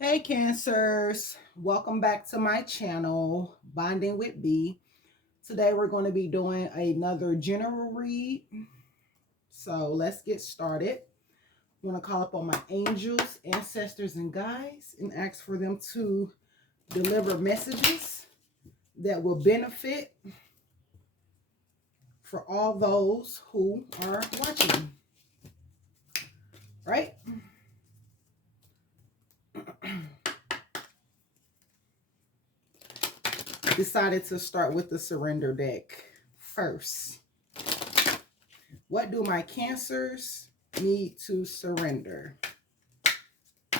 Hey Cancers, welcome back to my channel, Bonding with B. Today we're going to be doing another general read. So let's get started. I'm going to call up on my angels, ancestors, and guides and ask for them to deliver messages that will benefit for all those who are watching. Right? Decided to start with the surrender deck first. What do my cancers need to surrender?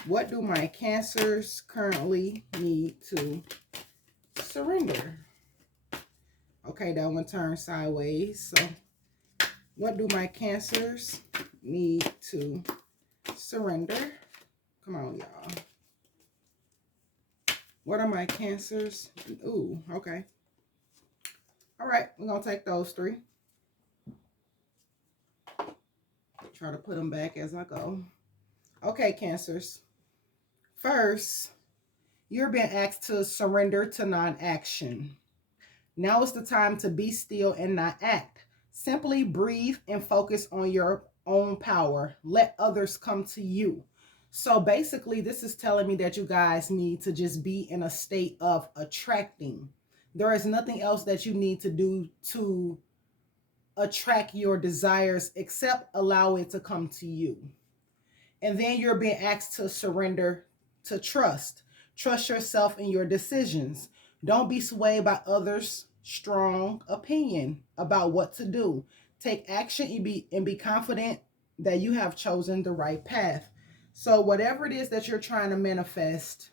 What do my cancers currently need to surrender? Okay, that one turned sideways. So what do my cancers need to surrender? Come on, y'all. What are my cancers? Ooh, okay. All right, we're going to take those three. Try to put them back as I go. Okay, cancers. First, you're being asked to surrender to non-action. Now is the time to be still and not act. Simply breathe and focus on your own power. Let others come to you. So basically, this is telling me that you guys need to just be in a state of attracting. There is nothing else that you need to do to attract your desires except allow it to come to you. And then you're being asked to surrender to trust. Trust yourself in your decisions. Don't be swayed by others' strong opinion about what to do. Take action and be confident that you have chosen the right path. So whatever it is that you're trying to manifest,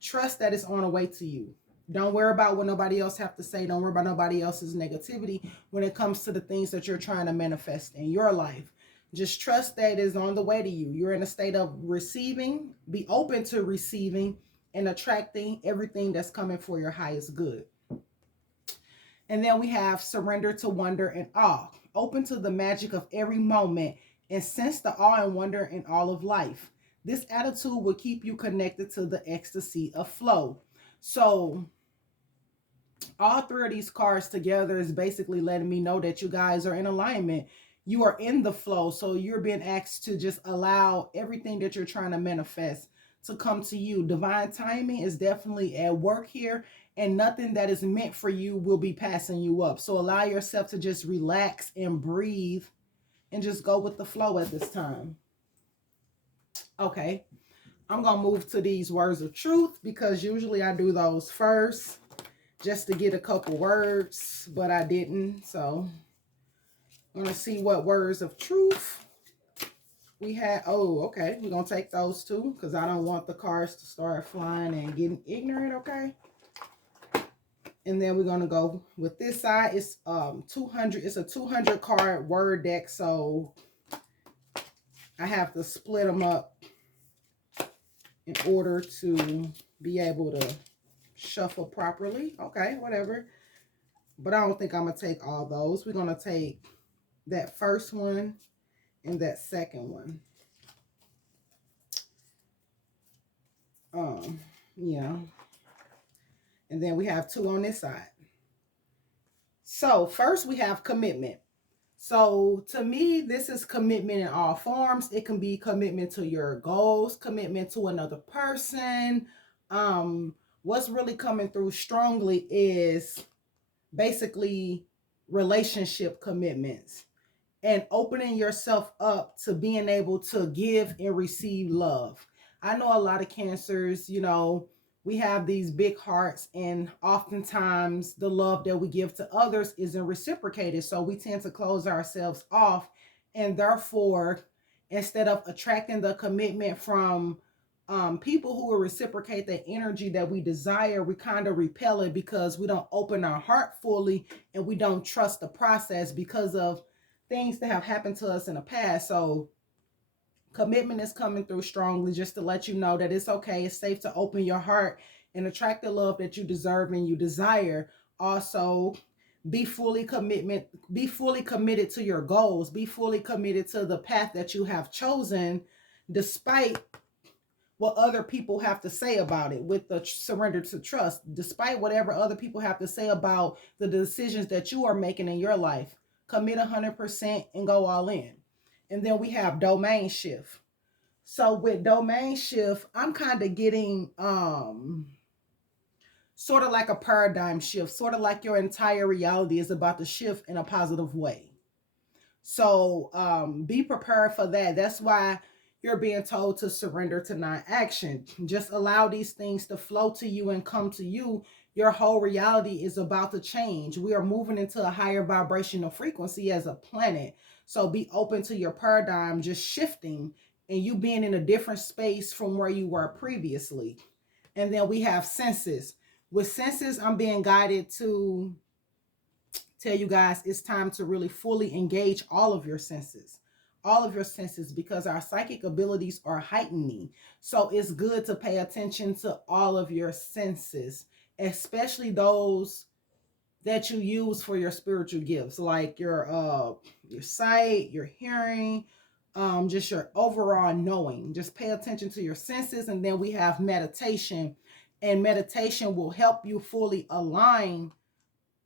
trust that it's on the way to you. Don't worry about what nobody else have to say. Don't worry about nobody else's negativity when it comes to the things that you're trying to manifest in your life. Just trust that it is on the way to you. You're in a state of receiving. Be open to receiving and attracting everything that's coming for your highest good. And then we have surrender to wonder and awe. Open to the magic of every moment and sense the awe and wonder in all of life. This attitude will keep you connected to the ecstasy of flow. So, all three of these cards together is basically letting me know that you guys are in alignment. You are in the flow. So, you're being asked to just allow everything that you're trying to manifest to come to you. Divine timing is definitely at work here, and nothing that is meant for you will be passing you up. So, allow yourself to just relax and breathe and just go with the flow at this time. Okay, I'm going to move to these words of truth because usually I do those first just to get a couple words, but I didn't. So I'm going to see what words of truth we had. Oh, okay. We're going to take those two because I don't want the cards to start flying and getting ignorant, okay? And then we're going to go with this side. It's 200. It's a 200 card word deck, so I have to split them up in order to be able to shuffle properly. Okay, whatever. But I don't think I'm going to take all those. We're going to take that first one and that second one. Yeah. And then we have two on this side. So first we have commitment. So to me, this is commitment in all forms. It can be commitment to your goals, commitment to another person. What's really coming through strongly is basically relationship commitments and opening yourself up to being able to give and receive love. I know a lot of cancers, we have these big hearts, and oftentimes the love that we give to others isn't reciprocated. So we tend to close ourselves off, and therefore, instead of attracting the commitment from people who will reciprocate the energy that we desire, we kind of repel it because we don't open our heart fully and we don't trust the process because of things that have happened to us in the past. So commitment is coming through strongly just to let you know that it's okay. It's safe to open your heart and attract the love that you deserve and you desire. Also, be fully committed to your goals. Be fully committed to the path that you have chosen, despite what other people have to say about it, with the surrender to trust, despite whatever other people have to say about the decisions that you are making in your life. Commit 100% and go all in. And then we have domain shift. So with domain shift, I'm kind of getting sort of like a paradigm shift, sort of like your entire reality is about to shift in a positive way. So be prepared for that. That's why you're being told to surrender to non-action. Just allow these things to flow to you and come to you. Your whole reality is about to change. We are moving into a higher vibrational frequency as a planet. So be open to your paradigm just shifting and you being in a different space from where you were previously. And then we have senses. With senses, I'm being guided to tell you guys it's time to really fully engage all of your senses, because our psychic abilities are heightening. So it's good to pay attention to all of your senses, especially those that you use for your spiritual gifts, like your sight, your hearing, just your overall knowing. Just pay attention to your senses. And then we have meditation, and meditation will help you fully align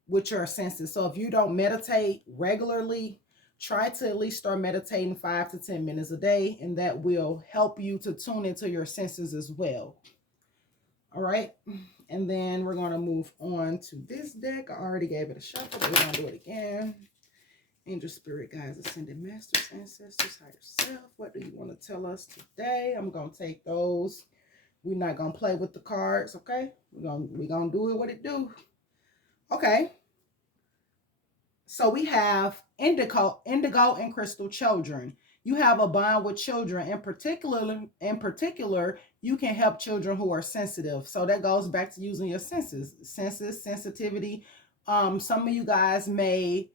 with your senses. So if you don't meditate regularly, try to at least start meditating 5 to 10 minutes a day, and that will help you to tune into your senses as well. All right. And then we're going to move on to this deck. I already gave it a shuffle, but we're going to do it again. Angel, spirit, guides, ascended masters, ancestors, higher self. What do you want to tell us today? I'm going to take those. We're not going to play with the cards, okay? We're going to do it what it do. Okay. So we have indigo and crystal children. You have a bond with children. In particular, you can help children who are sensitive. So that goes back to using your senses, sensitivity. Some of you guys may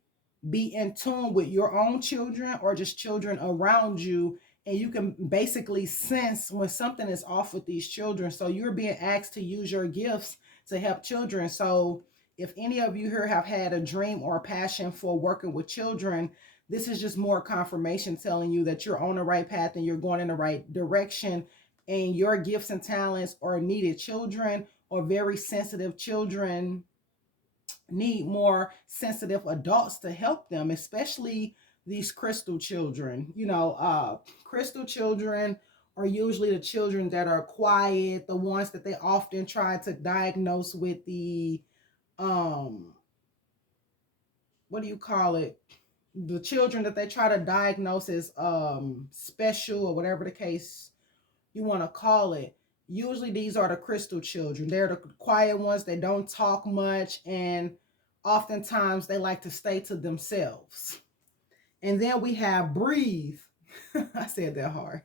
be in tune with your own children or just children around you, and you can basically sense when something is off with these children. So you're being asked to use your gifts to help children. So if any of you here have had a dream or a passion for working with children, this is just more confirmation telling you that you're on the right path and you're going in the right direction, and your gifts and talents are needed. Children or very sensitive children need more sensitive adults to help them, especially these crystal children. Crystal children are usually the children that are quiet, the ones that they often try to diagnose with the what do you call it, the children that they try to diagnose as special, or whatever the case you want to call it. Usually these are the crystal children. They're the quiet ones. They don't talk much, and oftentimes they like to stay to themselves. And then we have breathe. I said that hard.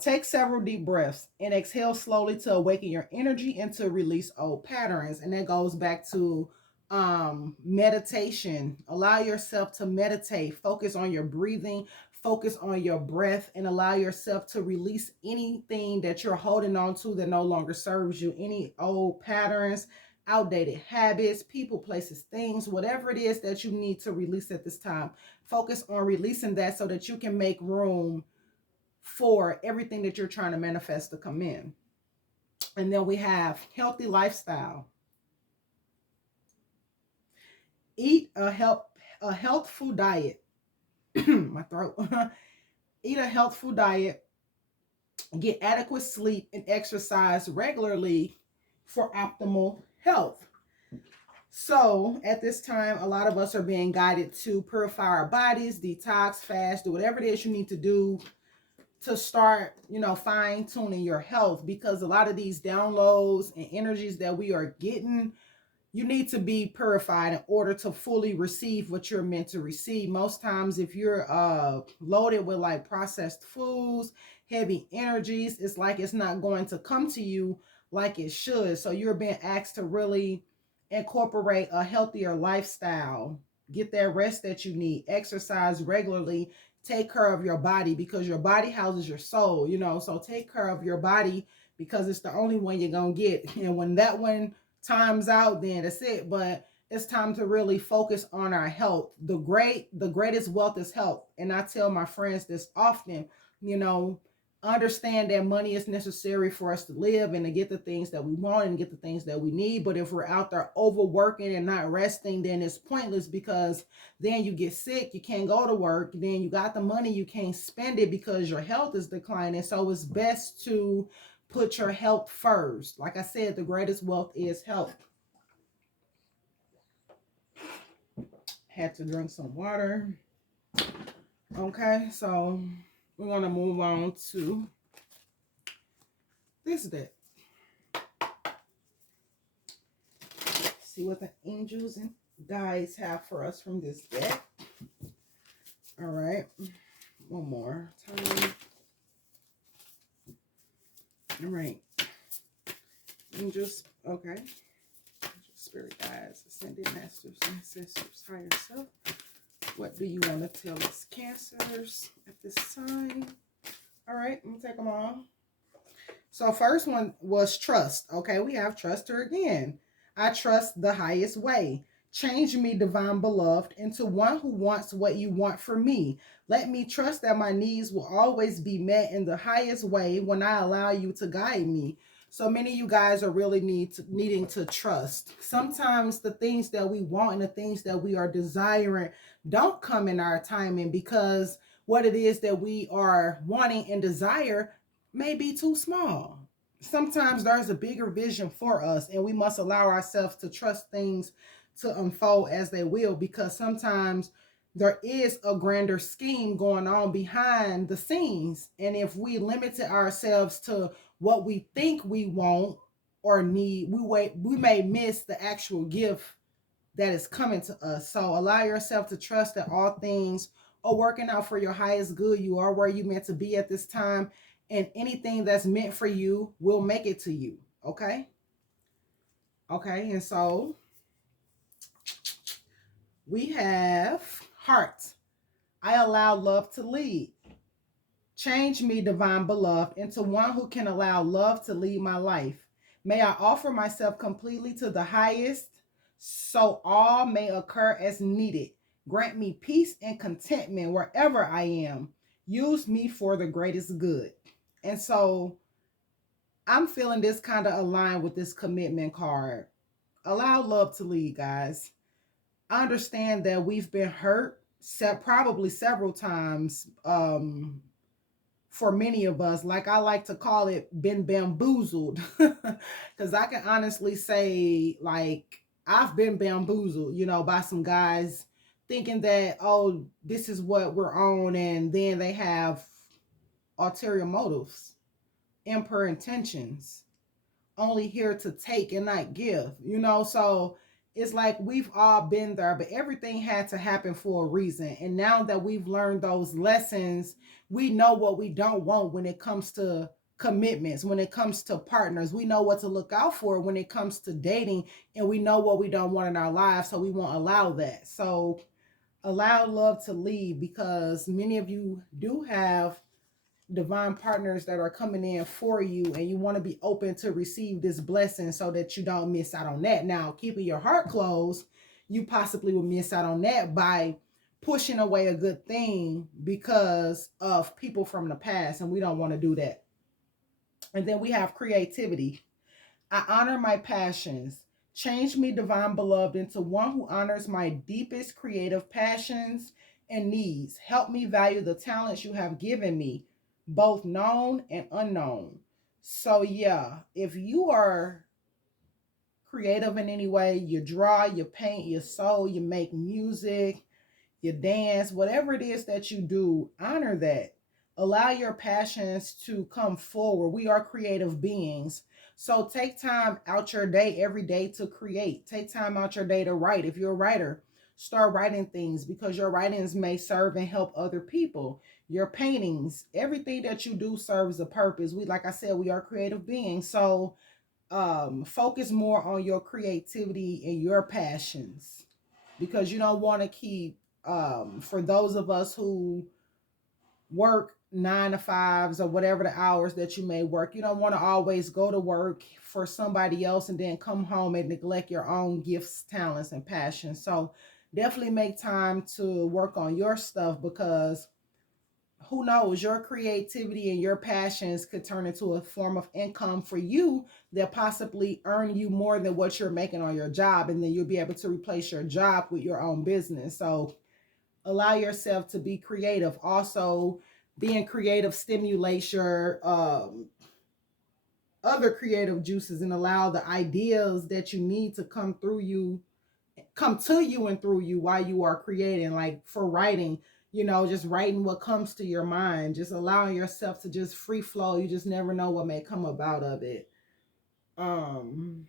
Take several deep breaths and exhale slowly to awaken your energy and to release old patterns. And that goes back to meditation. Allow yourself to meditate. Focus on your breathing. Focus on your breath, and allow yourself to release anything that you're holding on to that no longer serves you. Any old patterns, outdated habits, people, places, things, whatever it is that you need to release at this time. Focus on releasing that so that you can make room for everything that you're trying to manifest to come in. And then we have healthy lifestyle. Eat a healthful diet. My throat. Eat a healthful diet. Get adequate sleep and exercise regularly for optimal health. So at this time, a lot of us are being guided to purify our bodies, detox, fast, do whatever it is you need to do to start, fine tuning your health, because a lot of these downloads and energies that we are getting, you need to be purified in order to fully receive what you're meant to receive. Most times, if you're loaded with like processed foods, heavy energies, it's like it's not going to come to you like it should. So you're being asked to really incorporate a healthier lifestyle, get that rest that you need, exercise regularly, take care of your body, because your body houses your soul, so take care of your body, because it's the only one you're gonna get. And when that one time's out, then that's it. But it's time to really focus on our health. The greatest wealth is health. And I tell my friends this often, Understand that money is necessary for us to live and to get the things that we want and get the things that we need. But if we're out there overworking and not resting, then it's pointless, because then you get sick, you can't go to work, then you got the money, you can't spend it because your health is declining. So it's best to put your health first. Like I said, the greatest wealth is health. Had to drink some water. Okay, so we're going to move on to this deck. See what the angels and guides have for us from this deck. All right, one more time. All right, angels, okay. Spirit guides, ascended masters, ancestors, higher self. What do you want to tell us, Cancers, at this time? All right, I'm gonna take them all. So first one was trust. Okay, we have trust her again. I trust the highest way. Change me, divine beloved, into one who wants what you want for me. Let me trust that my needs will always be met in the highest way when I allow you to guide me. So many of you guys are really needing to trust. Sometimes the things that we want and the things that we are desiring don't come in our timing, because what it is that we are wanting and desire may be too small. Sometimes there's a bigger vision for us, and we must allow ourselves to trust things to unfold as they will, because sometimes there is a grander scheme going on behind the scenes. And if we limited ourselves to what we think we want or need, we may miss the actual gift that is coming to us. So allow yourself to trust that all things are working out for your highest good. You are where you meant to be at this time, and anything that's meant for you will make it to you. Okay? Okay, and so we have heart. I allow love to lead. Change me, divine beloved, into one who can allow love to lead my life. May I offer myself completely to the highest, so all may occur as needed. Grant me peace and contentment wherever I am. Use me for the greatest good. And so I'm feeling this kind of aligned with this commitment card. Allow love to lead, guys. I understand that we've been hurt probably several times, for many of us. Like I like to call it, been bamboozled. Because I can honestly say, like, I've been bamboozled, by some guys thinking that, oh, this is what we're on, and then they have ulterior motives, impure intentions, only here to take and not give, so it's like we've all been there, but everything had to happen for a reason. And now that we've learned those lessons, we know what we don't want when it comes to commitments, when it comes to partners. We know what to look out for when it comes to dating, and we know what we don't want in our lives, so we won't allow that. So allow love to lead, because many of you do have divine partners that are coming in for you, and you want to be open to receive this blessing so that you don't miss out on that. Now, keeping your heart closed, you possibly will miss out on that by pushing away a good thing because of people from the past, and we don't want to do that. And then we have creativity. I honor my passions. Change me, divine beloved, into one who honors my deepest creative passions and needs. Help me value the talents you have given me, both known and unknown. So, yeah, if you are creative in any way, you draw, you paint, you sew, you make music, you dance, whatever it is that you do, honor that. Allow your passions to come forward. We are creative beings. So take time out your day every day to create. Take time out your day to write. If you're a writer, start writing things, because your writings may serve and help other people. Your paintings, everything that you do serves a purpose. Like I said, we are creative beings. So focus more on your creativity and your passions, because you don't want to keep, for those of us who work 9 to 5s or whatever the hours that you may work, you don't want to always go to work for somebody else and then come home and neglect your own gifts, talents, and passions. So definitely make time to work on your stuff, because who knows, your creativity and your passions could turn into a form of income for you that possibly earn you more than what you're making on your job. And then you'll be able to replace your job with your own business. So allow yourself to be creative. Also, being creative stimulates your other creative juices and allow the ideas that you need to come to you and through you while you are creating. Like for writing, just writing what comes to your mind, just allowing yourself to just free flow. You just never know what may come about of it. um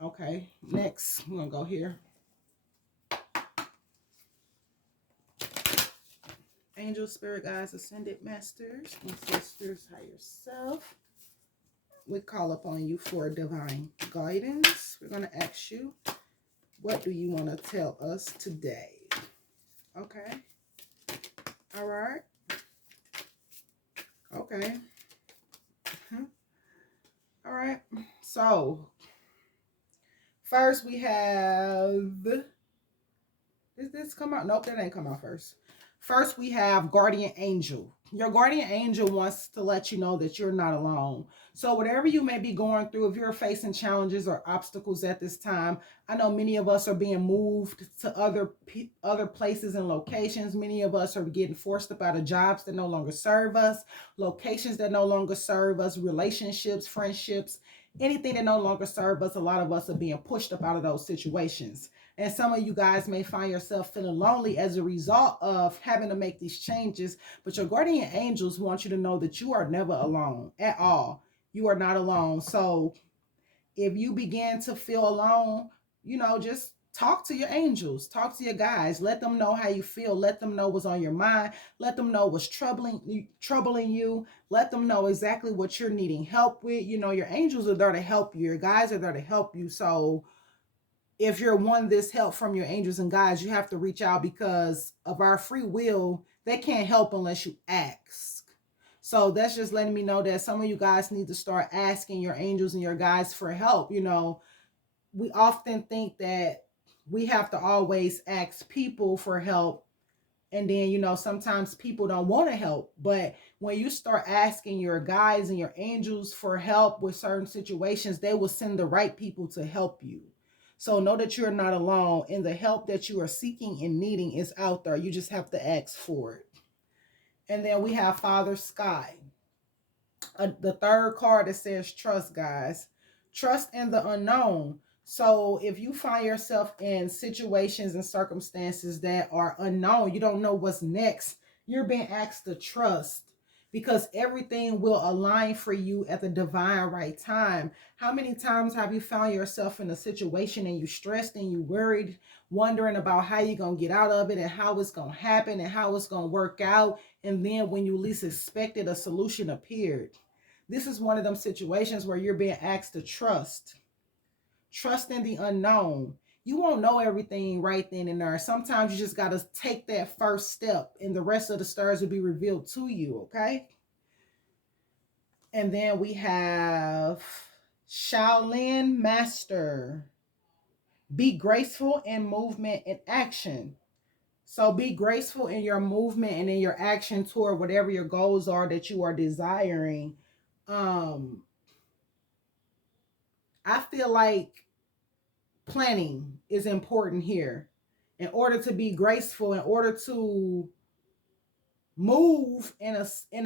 okay, next we're gonna go here. Angel, spirit guides, ascended masters, ancestors, higher self, we call upon you for divine guidance. We're going to ask you, what do you want to tell us today? Okay. All right. Okay. All right. So, first we have, did this come out? Nope, that ain't come out first. First, we have guardian angel. Your guardian angel wants to let you know that you're not alone. So whatever you may be going through, if you're facing challenges or obstacles at this time, I know many of us are being moved to other places and locations. Many of us are getting forced up out of jobs that no longer serve us, locations that no longer serve us, relationships, friendships, anything that no longer serve us. A lot of us are being pushed up out of those situations. And some of you guys may find yourself feeling lonely as a result of having to make these changes. But your guardian angels want you to know that you are never alone at all. You are not alone. So if you begin to feel alone, just talk to your angels, talk to your guys, let them know how you feel, let them know what's on your mind, let them know what's troubling you, let them know exactly what you're needing help with. Your angels are there to help you, your guys are there to help you. So if you're wanting this help from your angels and guides, you have to reach out, because of our free will, they can't help unless you ask. So that's just letting me know that some of you guys need to start asking your angels and your guides for help. We often think that we have to always ask people for help, and then sometimes people don't want to help. But when you start asking your guides and your angels for help with certain situations, they will send the right people to help you. So know that you're not alone, and the help that you are seeking and needing is out there. You just have to ask for it. And then we have Father Sky, the third card that says trust, guys. Trust in the unknown. So if you find yourself in situations and circumstances that are unknown, you don't know what's next, you're being asked to trust, because everything will align for you at the divine right time. How many times have you found yourself in a situation and you stressed and you worried, wondering about how you're going to get out of it and how it's going to happen and how it's going to work out, and then when you least expected, a solution appeared? This is one of them situations where you're being asked to trust. Trust in the unknown. You won't know everything right then and there. Sometimes you just got to take that first step, and the rest of the stars will be revealed to you, okay? And then we have Shaolin Master. Be graceful in movement and action. So be graceful in your movement and in your action toward whatever your goals are that you are desiring. Um, I feel like planning is important here. In order to be graceful, in order to move in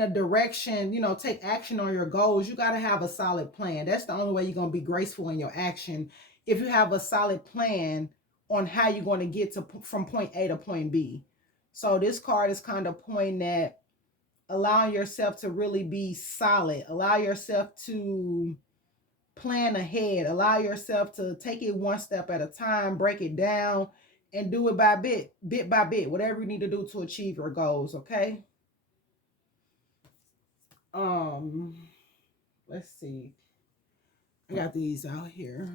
a direction, take action on your goals, you got to have a solid plan. That's the only way you're going to be graceful in your action. If you have a solid plan on how you're going to get to from point A to point B. So this card is kind of pointing at allowing yourself to really be solid, allow yourself to plan ahead, allow yourself to take it one step at a time, break it down, and do it by bit by bit, whatever you need to do to achieve your goals. Okay. um let's see, I got these out here.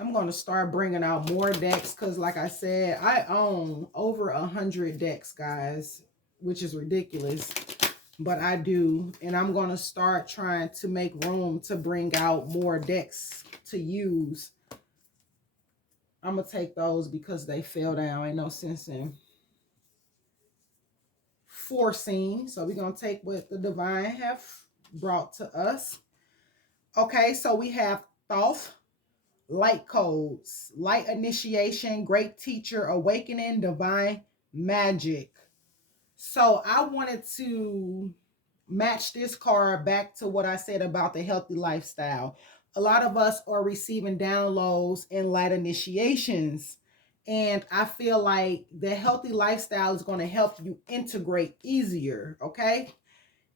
I'm going to start bringing out more decks, because like I said, I own over 100 decks, guys, which is ridiculous, but I do. And I'm going to start trying to make room to bring out more decks to use. I'm going to take those because they fell down. Ain't no sense in forcing. So we're going to take what the divine have brought to us. Okay, so we have thought, light codes, light initiation, great teacher, awakening, divine magic. So I wanted to match this card back to what I said about the healthy lifestyle. A lot of us are receiving downloads and light initiations. And I feel like the healthy lifestyle is going to help you integrate easier. Okay.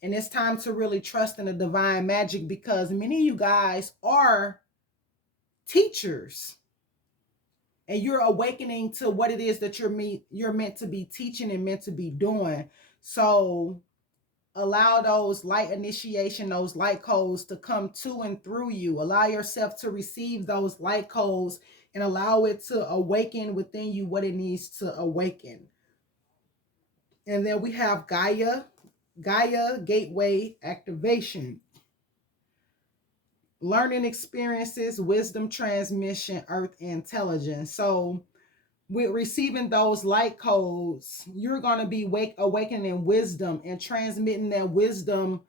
And it's time to really trust in the divine magic, because many of you guys are teachers and you're awakening to what it is that you're meant to be teaching and meant to be doing. So allow those light initiation, those light codes to come to and through you. Allow yourself to receive those light codes and allow it to awaken within you what it needs to awaken. And then we have Gaia Gateway Activation. Learning experiences, wisdom transmission, earth intelligence. So with receiving those light codes, you're going to be awakening wisdom and transmitting that wisdom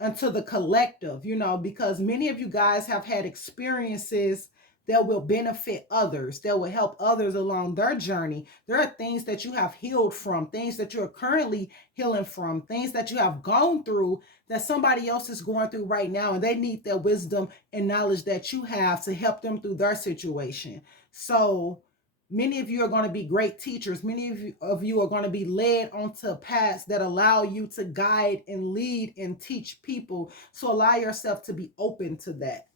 unto the collective, because many of you guys have had experiences that will benefit others, that will help others along their journey. There are things that you have healed from, things that you're currently healing from, things that you have gone through that somebody else is going through right now, and they need that wisdom and knowledge that you have to help them through their situation. So many of you are going to be great teachers. Many of you are going to be led onto paths that allow you to guide and lead and teach people. So allow yourself to be open to that.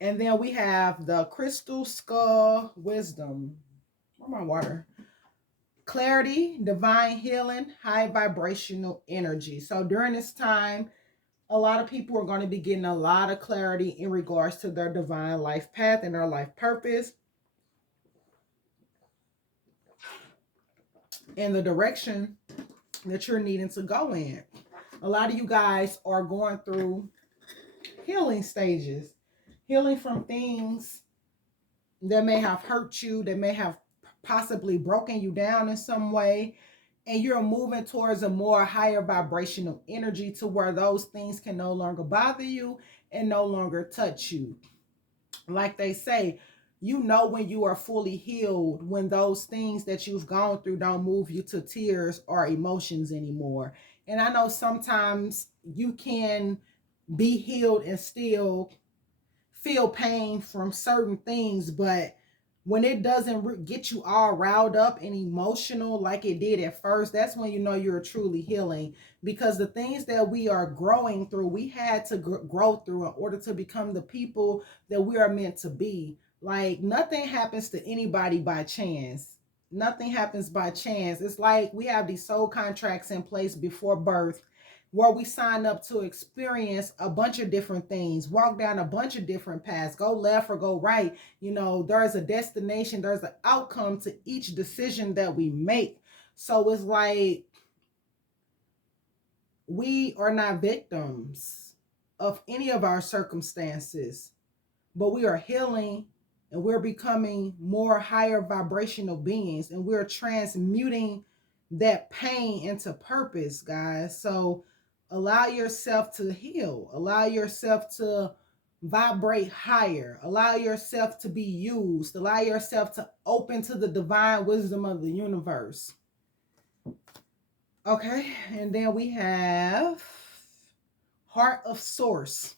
And then we have the Crystal Skull Wisdom. Where's my water? Clarity, divine healing, high vibrational energy. So during this time, a lot of people are going to be getting a lot of clarity in regards to their divine life path and their life purpose, and the direction that you're needing to go in. A lot of you guys are going through healing stages, healing from things that may have hurt you, that may have possibly broken you down in some way. And you're moving towards a more higher vibrational energy to where those things can no longer bother you and no longer touch you. Like they say, when you are fully healed, when those things that you've gone through don't move you to tears or emotions anymore. And I know sometimes you can be healed and still feel pain from certain things, but when it doesn't get you all riled up and emotional like it did at first, that's when you know you're truly healing. Because the things that we are growing through, we had to grow through in order to become the people that we are meant to be. Like, nothing happens to anybody by chance. Nothing happens by chance. It's like we have these soul contracts in place before birth, where we sign up to experience a bunch of different things, walk down a bunch of different paths, go left or go right. There's a destination, there's an outcome to each decision that we make. So it's like we are not victims of any of our circumstances, but we are healing and we're becoming more higher vibrational beings, and we're transmuting that pain into purpose, guys. So allow yourself to heal, allow yourself to vibrate higher, allow yourself to be used, allow yourself to open to the divine wisdom of the universe. Okay, and then we have Heart of Source.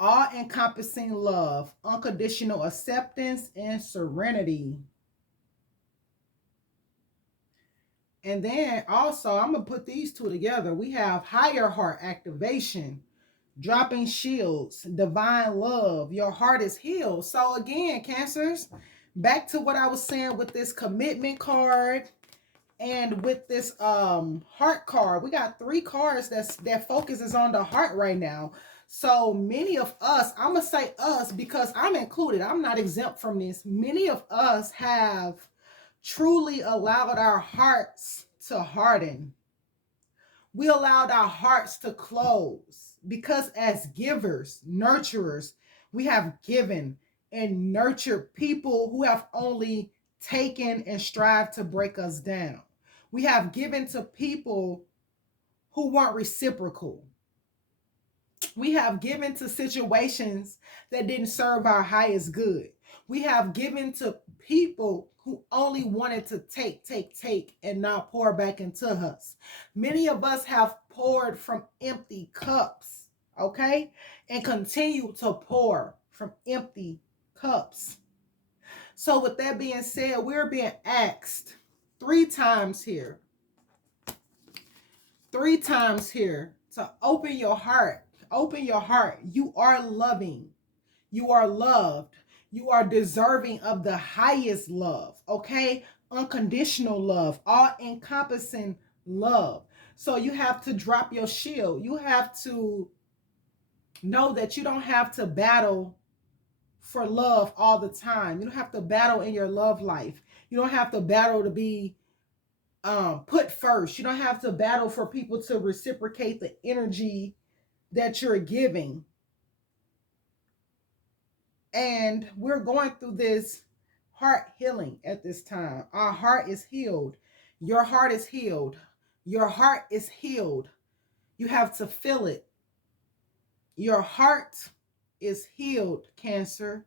All-encompassing love, unconditional acceptance, and serenity. And then also, I'm going to put these two together. We have higher heart activation, dropping shields, divine love. Your heart is healed. So again, Cancers, back to what I was saying with this commitment card and with this heart card. We got 3 cards that focuses on the heart right now. So many of us, I'm going to say us because I'm included, I'm not exempt from this. Many of us have truly allowed our hearts to harden. We allowed our hearts to close because as givers, nurturers, we have given and nurtured people who have only taken and strive to break us down. We have given to people who weren't reciprocal. We have given to situations that didn't serve our highest good. We have given to people who only wanted to take, and not pour back into us. Many of us have poured from empty cups, okay? And continue to pour from empty cups. So, with that being said, we're being asked 3 times here, 3 times here to open your heart. Open your heart. You are loving. You are loved. You are deserving of the highest love, okay? Unconditional love, all encompassing love. So you have to drop your shield. You have to know that you don't have to battle for love all the time. You don't have to battle in your love life. You don't have to battle to be put first. You don't have to battle for people to reciprocate the energy that you're giving. And we're going through this heart healing at this time. Our heart is healed. Your heart is healed. Your heart is healed. You have to feel it. Your heart is healed, Cancer.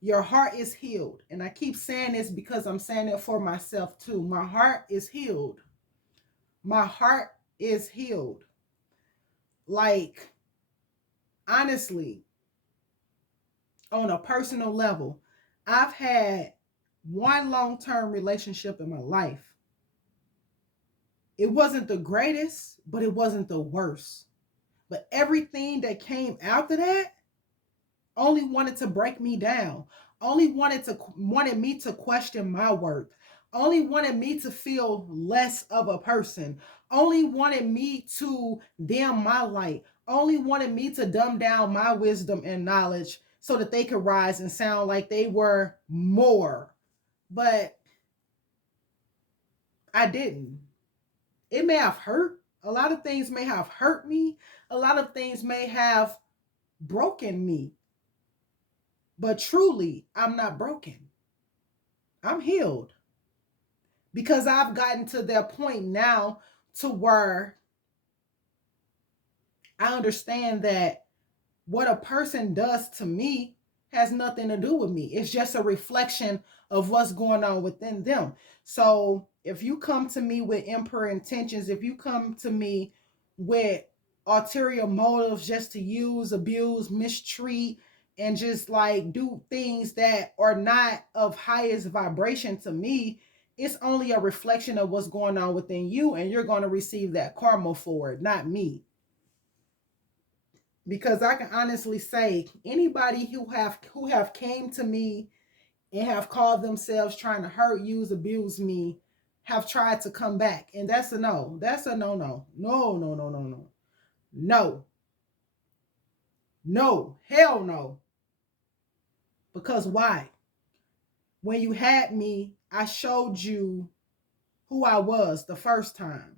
Your heart is healed. And I keep saying this because I'm saying it for myself too. My heart is healed. My heart is healed. Like, honestly, on a personal level, I've had one long-term relationship in my life. It wasn't the greatest, but it wasn't the worst. But everything that came after that only wanted to break me down. Only wanted me to question my worth. Only wanted me to feel less of a person. Only wanted me to dim my light. Only wanted me to dumb down my wisdom and knowledge so that they could rise and sound like they were more. But I didn't. It may have hurt. A lot of things may have hurt me. A lot of things may have broken me. But truly, I'm not broken. I'm healed. Because I've gotten to that point now to where I understand that what a person does to me has nothing to do with me. It's just a reflection of what's going on within them. So if you come to me with impure intentions, if you come to me with ulterior motives just to use, abuse, mistreat, and just like do things that are not of highest vibration to me, it's only a reflection of what's going on within you, and you're going to receive that karma for it, not me. Because I can honestly say anybody who have came to me and have called themselves trying to hurt, use, abuse me have tried to come back, and that's a no. That's a no, no, no, no, no, no, no, no, no, hell no. Because why? When you had me, I showed you who I was the first time.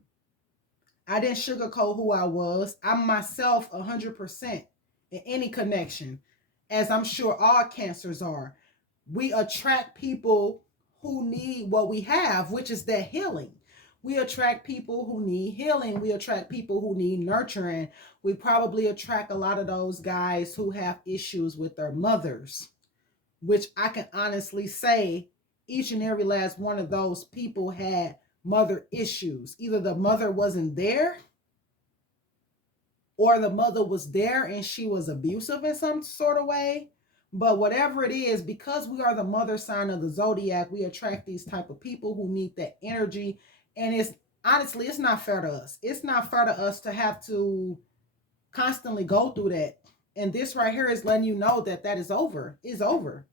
I didn't sugarcoat who I was. I'm myself 100% in any connection, as I'm sure all cancers are. We attract people who need what we have, which is that healing. We attract people who need healing. We attract people who need nurturing. We probably attract a lot of those guys who have issues with their mothers, which I can honestly say each and every last one of those people had mother issues. Either the mother wasn't there, or the mother was there and she was abusive in some sort of way. But whatever it is, because we are the mother sign of the zodiac, we attract these type of people who need that energy. And it's honestly, it's not fair to us. It's not fair to us to have to constantly go through that. And this right here is letting you know that that is over. It's over.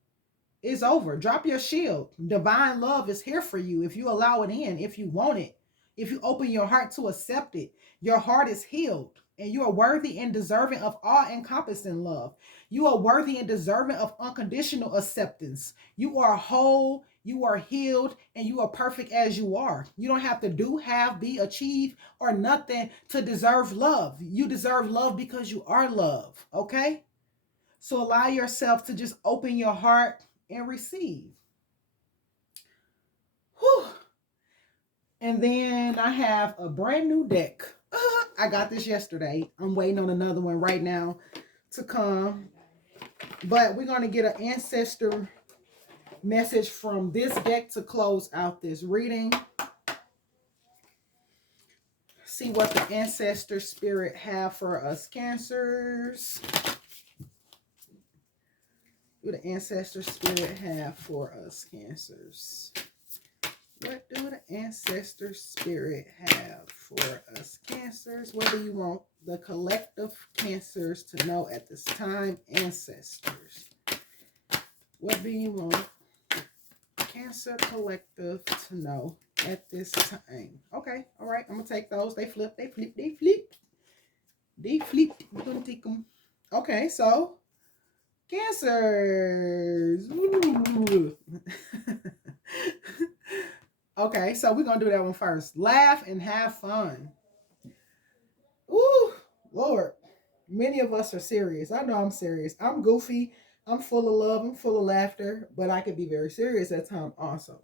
It's over. Drop your shield. Divine love is here for you if you allow it in, if you want it, if you open your heart to accept it. Your heart is healed, and you are worthy and deserving of all encompassing love. You are worthy and deserving of unconditional acceptance. You are whole, you are healed, and you are perfect as you are. You don't have to do, have, be, achieve, or nothing to deserve love. You deserve love because you are love, okay? So allow yourself to just open your heart and receive. And then I have a brand new deck. I got this yesterday. I'm waiting on another one right now to come. But we're going to get an ancestor message from this deck to close out this reading. See what the ancestor spirit have for us Cancers. What do the ancestor spirit have for us Cancers? What do the ancestor spirit have for us Cancers? What do you want the collective Cancers to know at this time, ancestors? What do you want Cancer collective to know at this time? Okay, all right, I'm going to take those. They flip, they flip, they flip. They flip. We're going to take them. Okay, so Cancers. Okay, so we're going to do that one first. Laugh and have fun. Ooh, Lord. Many of us are serious. I know I'm serious. I'm goofy. I'm full of love. I'm full of laughter. But I can be very serious at times also.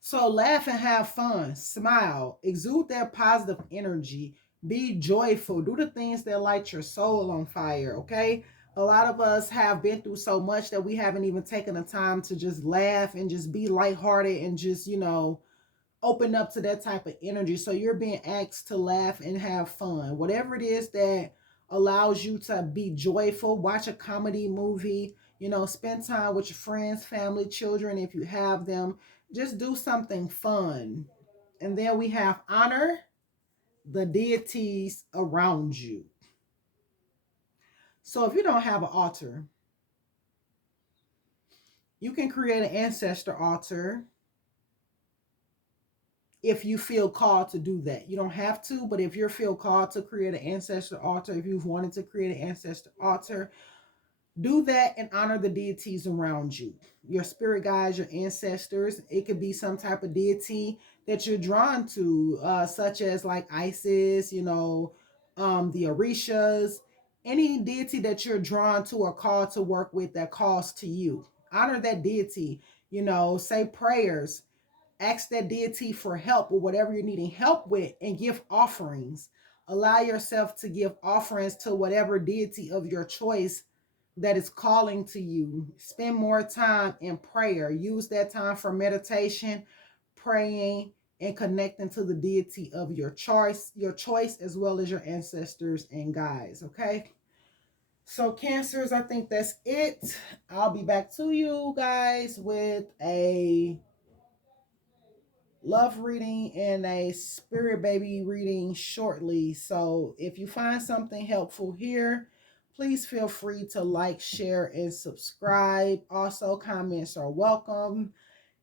So laugh and have fun. Smile. Exude that positive energy. Be joyful. Do the things that light your soul on fire, okay? A lot of us have been through so much that we haven't even taken the time to just laugh and just be lighthearted and just, open up to that type of energy. So you're being asked to laugh and have fun. Whatever it is that allows you to be joyful, watch a comedy movie, spend time with your friends, family, children, if you have them. Just do something fun. And then we have honor the deities around you. So if you don't have an altar, you can create an ancestor altar if you feel called to do that. You don't have to, but if you feel called to create an ancestor altar, if you've wanted to create an ancestor altar, do that and honor the deities around you. Your spirit guides, your ancestors. It could be some type of deity that you're drawn to, such as like Isis, the Orishas, any deity that you're drawn to or called to work with that calls to you. Honor that deity, say prayers, ask that deity for help with whatever you're needing help with, and give offerings. Allow yourself to give offerings to whatever deity of your choice that is calling to you. Spend more time in prayer. Use that time for meditation, praying, and connecting to the deity of your choice, as well as your ancestors and guides. Okay. So Cancers, I think that's it. I'll be back to you guys with a love reading and a spirit baby reading shortly. So if you find something helpful here, please feel free to like, share, and subscribe. Also, comments are welcome.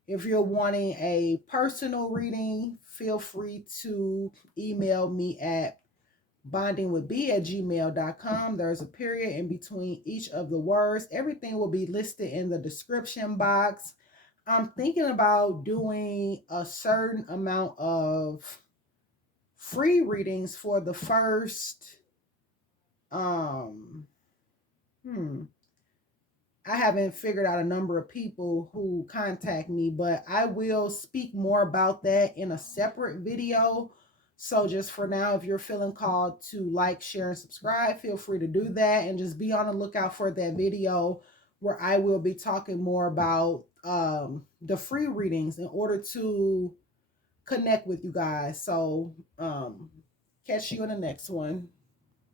If you're wanting a personal reading, feel free to email me at bondingwithb@gmail.com. There's a period in between each of the words. Everything will be listed in the description box. I'm thinking about doing a certain amount of free readings for the first um I haven't figured out a number of people who contact me, but I will speak more about that in a separate video. So just for now, if you're feeling called to like, share, and subscribe, feel free to do that, and just be on the lookout for that video where I will be talking more about the free readings in order to connect with you guys. So catch you in the next one.